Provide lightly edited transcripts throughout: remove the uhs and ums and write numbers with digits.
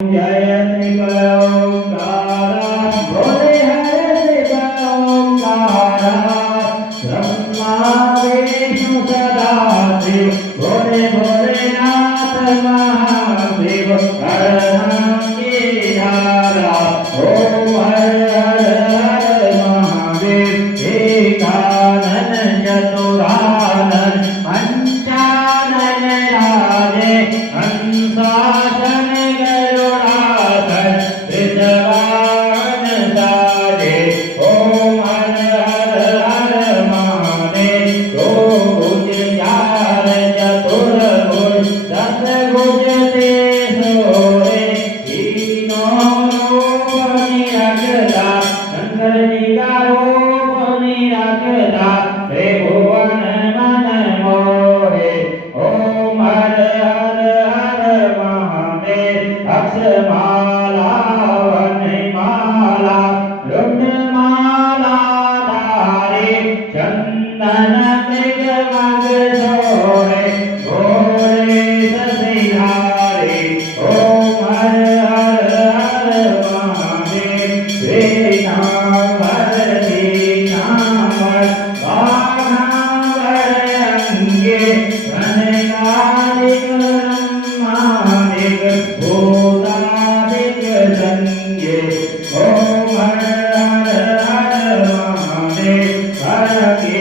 जय शिव ओंकार भोले हरे शिव ओंकार ब्रह्मा विष्णु सदा शिव भोले भोलेनाथ महादेव हर नाम की धारा ओम हर हर हर महादेव एकानन चतुरानन पंचानन राजे हंसासन अक्षमाला वनमाला रुंडमाला धारे चंदन मृग मग छोड़े भोरे ससिधारे ओम हर हर हर महादेव श्री नाम हरि नाम बाणावर अंगे वनकालिक ब्रह्मादिक भूतादिक संगे ओम हर हर हर महादेव हर के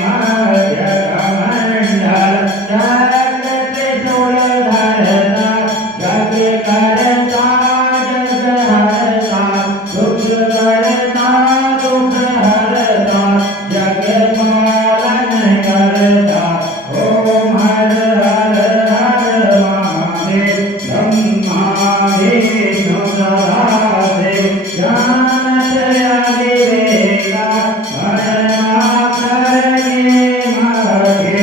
मध्य कमंडल जग त्रिशूल धरता जग करता जग हरता दुख करता दुख हरता जग पालन करता ओम हर हर हर महादेव ब्रह्मा विष्णु सदाशिव जानत अविवेका परमाक्षर के मध्य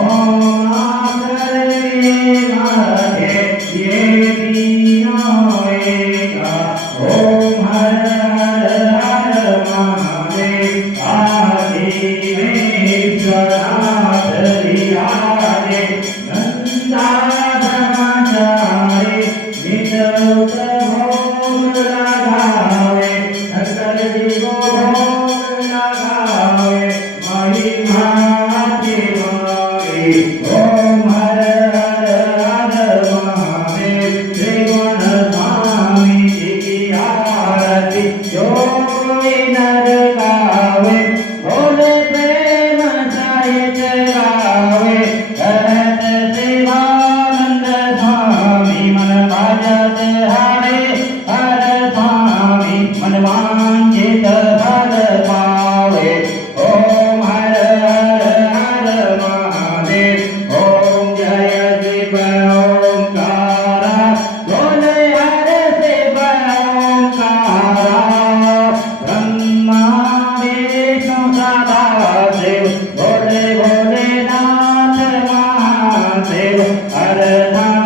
ओम अक्षर के मध्य ये तीनों एका ओम हर हर हर महादेव आदि में स्वनाथ विराजे नंदा ब्रह्मचारी नित भोग लगावे सकल जीवो भोग लगावे महिमा तिवारी ओम हर हर हर महादेव त्रिगुण स्वामी जी की आरती जो कोई नर गावे भोले प्रेम सहित गावे कहत शिवानंद स्वामी मन भजत हरे हर स्वामी मन वांछित फल पावे ओम हर हर हर महादेव ओम जय शिव ओंकार भोले हरे शिव ओंकार ब्रह्मा विष्णु सदा शिव भोले भोलेनाथ महादेव हर नाम